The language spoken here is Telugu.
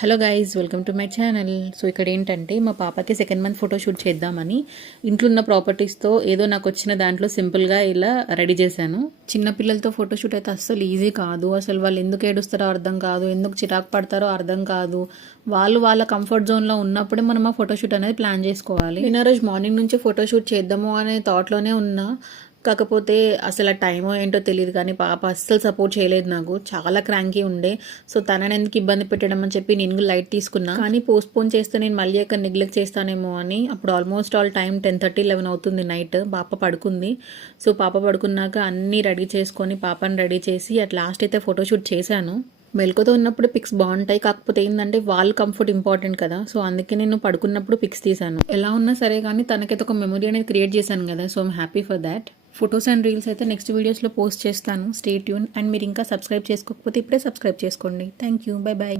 Hello guys, welcome to my channel. So ఇక్కడ ఏంటంటే మా పాపకి సెకండ్ మంత్ ఫోటోషూట్ చేద్దామని ఇంట్లో ఉన్న ప్రాపర్టీస్తో ఏదో నాకు వచ్చిన దాంట్లో సింపుల్గా ఇలా రెడీ చేశాను. చిన్నపిల్లలతో ఫోటోషూట్ అయితే అస్సలు ఈజీ కాదు. అసలు వాళ్ళు ఎందుకు ఏడుస్తారో అర్థం కాదు, ఎందుకు చిరాకు పడతారో అర్థం కాదు. వాళ్ళు వాళ్ళ కంఫర్ట్ జోన్లో ఉన్నప్పుడే మనం ఆ ఫోటోషూట్ అనేది ప్లాన్ చేసుకోవాలి. నేను ఆ రోజు మార్నింగ్ నుంచి ఫోటోషూట్ చేద్దాము అనే థాట్లోనే ఉన్నా. కాకపోతే అసలు ఆ టైమో ఏంటో తెలియదు, కానీ పాప అస్సలు సపోర్ట్ చేయలేదు. నాకు చాలా క్రాంకీ ఉండే. సో తనని ఎందుకు ఇబ్బంది పెట్టడం అని చెప్పి నేను లైట్ తీసుకున్నా. కానీ పోస్ట్పోన్ చేస్తే నేను మళ్ళీ అక్కడ నెగ్లెక్ట్ చేస్తానేమో అని. అప్పుడు ఆల్మోస్ట్ ఆల్ టైం 10:30, 11 అవుతుంది నైట్. పాప పడుకుంది. సో పాప పడుకున్నాక అన్నీ రెడీ చేసుకొని పాపని రెడీ చేసి అట్ లాస్ట్ అయితే ఫోటోషూట్ చేశాను. మెలకుతో ఉన్నప్పుడు పిక్స్ బాగుంటాయి, కాకపోతే ఏంటంటే వాళ్ళ కంఫర్ట్ ఇంపార్టెంట్ కదా. సో అందుకే నేను పడుకున్నప్పుడు పిక్స్ తీశాను. ఎలా ఉన్నా సరే కానీ తనకైతే ఒక మెమరీ అనేది క్రియేట్ చేశాను కదా. So I'm happy for that. Photos and reels అయితే నెక్స్ట్ వీడియోస్లో పోస్ట్ చేస్తాను. Stay tune. అండ్ మీరు ఇంకా సబ్స్క్రైబ్ చేసుకోకపోతే ఇప్పుడే సబ్స్క్రైబ్ చేసుకోండి. Thank you. By by.